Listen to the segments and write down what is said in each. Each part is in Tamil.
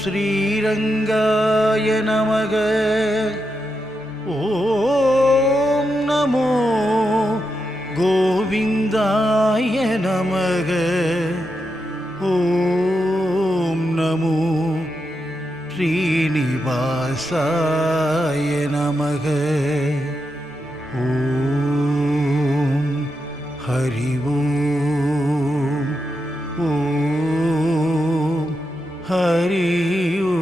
ஸ்ரீரங்காய நமக. ஓம் நமோ கோவிந்தாய நமக. ஓம் நமோ ஸ்ரீனிவாசாய நமக. ஓம் ஹரி ஓம். ஓம் ஹரி ஓம்.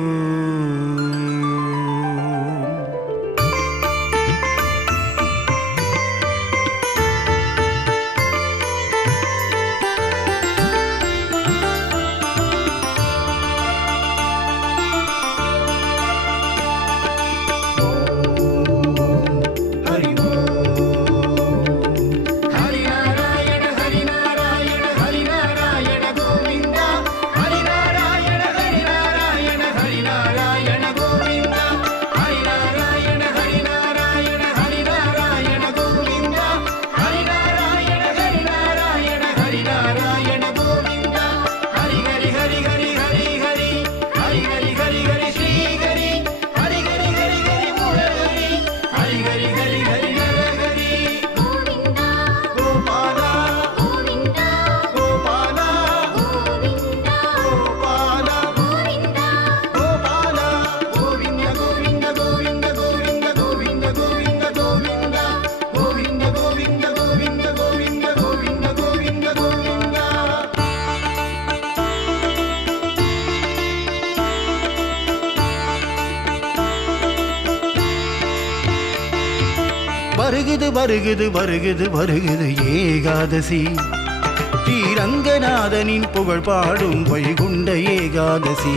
வருகுது வருகுது வருகுது வருகுது ஏகாதசி. ஸ்ரீரங்கநாதனின் புகழ் பாடும் வைகுண்ட ஏகாதசி.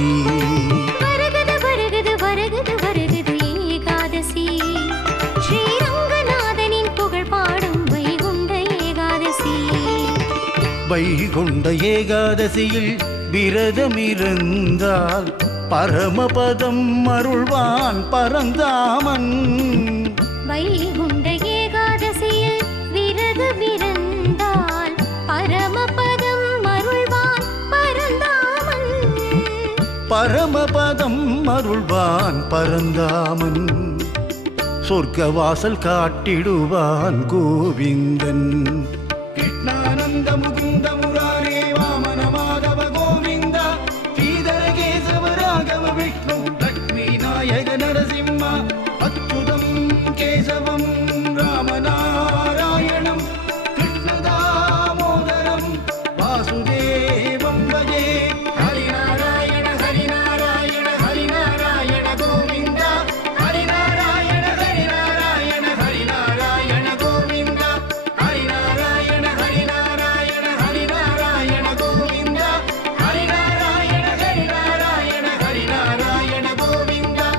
வருகுது வருகுது வருகுது வருகுது ஏகாதசி. ஸ்ரீரங்கநாதனின் புகழ் பாடும் வைகுண்ட ஏகாதசி. வைகுண்ட ஏகாதசியில் விரதமிருந்தால் பரமபதம் அருள்வான் பரந்தாமன். வைகுண்ட ஏகாதசியில் விரதமிருந்தால் பரமபதம் அருள்வான் பரந்தாமன். பரமபதம் அருள்வான் பரந்தாமன். சொர்க்கவாசல் காட்டிடுவான் கோவிந்தன். கிருஷ்ணானந்த முகுந்த முராரே வாமன மாதவ கோவிந்தா. ஸ்ரீதர கேசவ ராகவ விஷ்ணு லக்ஷ்மி நாயக நரசிம்மா. அச்சுதம் கேசவம் ராமநாராயணம் கிருஷ்ணதாமோதரம் வாசுதேவம் பஜே. ஹரிநாராயண ஹரிநாராயண ஹரிநாராயண கோவிந்தா. ஹரிநாராயண ஹரிநாராயண ஹரிநாராயண கோவிந்தா. ஹரிநாராயண ஹரிநாராயண ஹரிநாராயண கோவிந்தா. ஹரிநாராயண ஹரிநாராயண ஹரிநாராயண கோவிந்தா.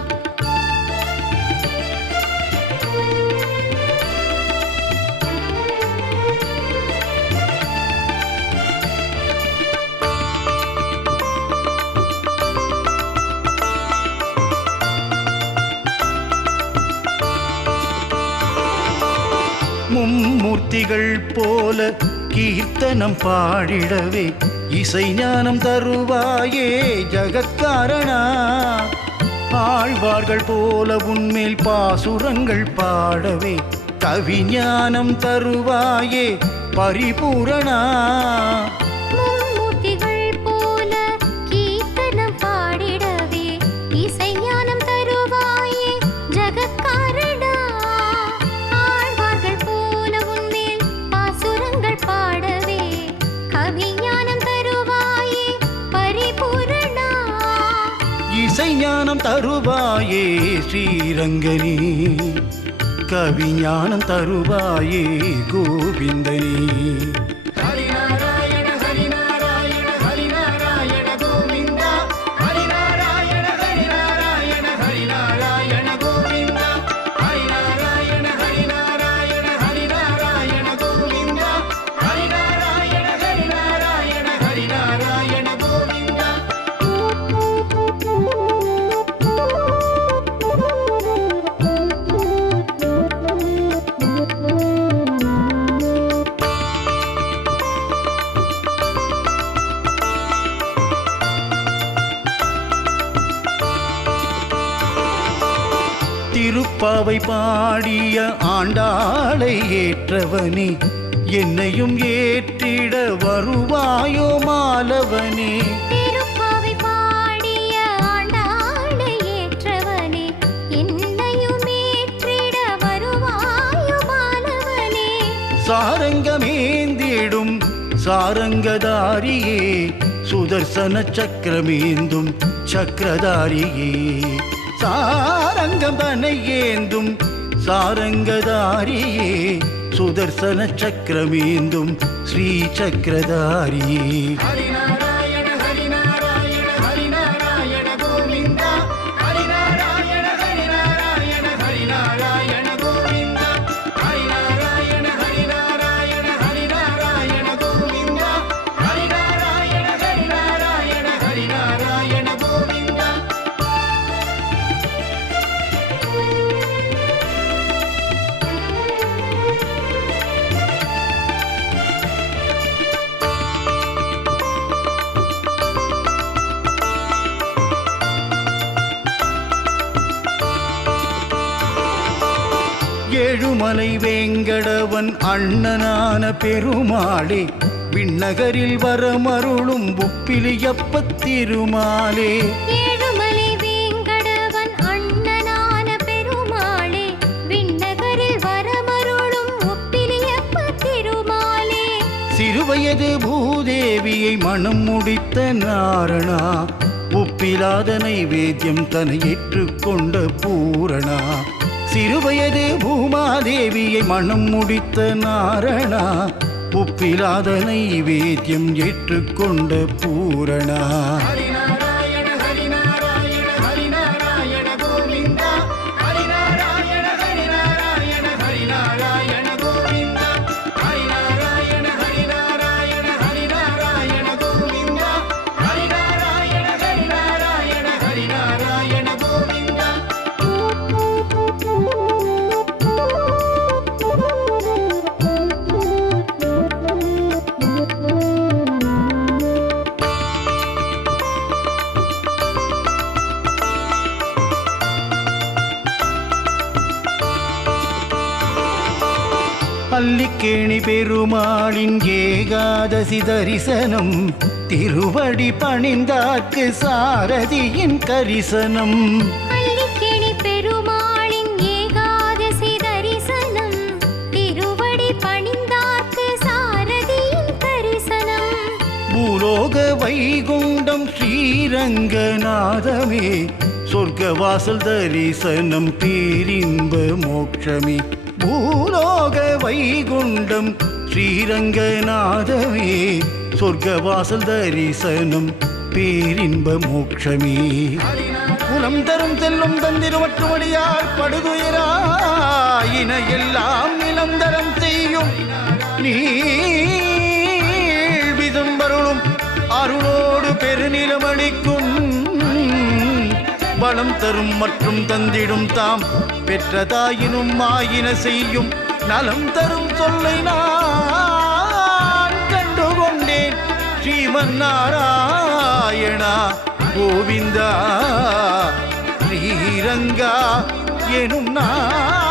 மும்மூர்த்திகள் போல கீர்த்தனம் பாடிடவே இசை ஞானம் தருவாயே ஜகத்காரணா. ஆழ்வார்கள் போல உன்மேல் பாசுரங்கள் பாடவே கவிஞானம் தருவாயே பரிபூரணா. மும்மூர்த்திகள் போல கீர்த்தனம் பாடிடவே இசை ஞானம் தருவாயே ஜகத்காரணா. ஆழ்வார்கள் போல உன்மேல் பாசுரங்கள் பாடவே கவிஞானம் தருவாயே பரிபூரணா. இசை ஞானம் தருவாயே ஸ்ரீரங்கனே. கவிஞானம் தருவாயே கோவிந்தனே. ஹரிநாராயண ஹரிநாராயண ஹரிநாராயண கோவிந்தா. ஹரிநாராயண ஹரிநாராயண ஹரிநாராயண கோவிந்தா. ஹரிநாராயண ஹரிநாராயண ஹரிநாராயண கோவிந்தா. ஹரிநாராயண ஹரிநாராயண ஹரிநாராயண கோவிந்தா. திருப்பாவை பாடிய ஆண்டாளை ஏற்றவனே, என்னையும் ஏற்றிட வருவாயோ மாலவனே. திருப்பாவை பாடிய ஆண்டாளை ஏற்றவனே, என்னையும் ஏற்றிட வருவாயோ மாலவனே. சாரங்கமேந்திடும் சாரங்கதாரியே, சுதர்சன சக்கரமேந்தும் சக்கரதாரியே. சாரங்கம் தன்னை ஏந்தும் சாரங்கதாரியே, சுதர்சன சக்கரமேந்தும் ஸ்ரீ சக்கரதாரியே. ஹரிநாராயண ஹரிநாராயண ஹரிநாராயண கோவிந்தா, ஹரிநாராயண ஹரிநாராயண ஹரிநாராயண கோவிந்தா, ஹரிநாராயண ஹரிநாராயண ஹரிநாராயண கோவிந்தா, ஹரிநாராயண ஹரிநாராயண ஹரிநாராயண கோவிந்தா. ஏழுமலை வேங்கடவன் அண்ணனான பெருமாளே, விண்ணகரில் வரமருளும் உப்பிலியப்பத் திருமாலே. ஏழுமலை வேங்கடவன் அண்ணனான பெருமாளே, விண்ணகரில் வரமருளும் ஒப்பிலியப்பத் திருமாலே. சிறுவயது பூதேவியை மனம் முடித்த நாரணா, உப்பிலாத நைவேத்தியம் தன்னை ஏற்றுக்கொண்ட பூரணா. சிறுவயது பூமாதேவியை மனம் முடித்த நாரணா, உப்பிலாத நைவேத்தியம் ஏற்றுக்கொண்ட பூரணா. ஹரிநாராயண ஹரிநாராயண ஹரிநாராயண கோவிந்தா, ஹரிநாராயண ஹரிநாராயண ஹரிநாராயண கோவிந்தா, ஹரிநாராயண ஹரிநாராயண ஹரிநாராயண கோவிந்தா, ஹரிநாராயண ஹரிநாராயண ஹரிநாராயண கோவிந்தா. அல்லிக்கேணி பெருமாளின் ஏகாதசி தரிசனம், திருவடி பணிந்தார்க்கு சாரதியின் கரிசனம். அல்லிக்கேணி பெருமாளின் ஏகாதசி தரிசனம், திருவடி பணிந்தார்க்கு சாரதியின் கரிசனம். பூலோக வைகுண்டம் ஸ்ரீரங்கநாதமே, சொர்க்கவாசல் தரிசனம் பேரின்ப மோட்சமே. பூலோக வைகுண்டம் ஸ்ரீரங்கநாதமே, சொர்க்கவாசல் தரிசனம் பேரின்ப மோட்சமே. குலம் தரும் செல்லும் தந்திருவற்றுமடியார் படுதுயராயின எல்லாம் நிலந்தரம் செய்யும் நீழ்விதும்பருளும் அருளோடு பெருநிலமளிக்கும். பலம் தரும் மற்றும் தந்திடும் தாம் பெற்றதாயினும் ஆயின செய்யும் நலம் தரும் சொல்லை நான் கண்டுகொண்டேன். ஸ்ரீமன் நாராயணா கோவிந்தா, ஸ்ரீரங்கா எனும் நான்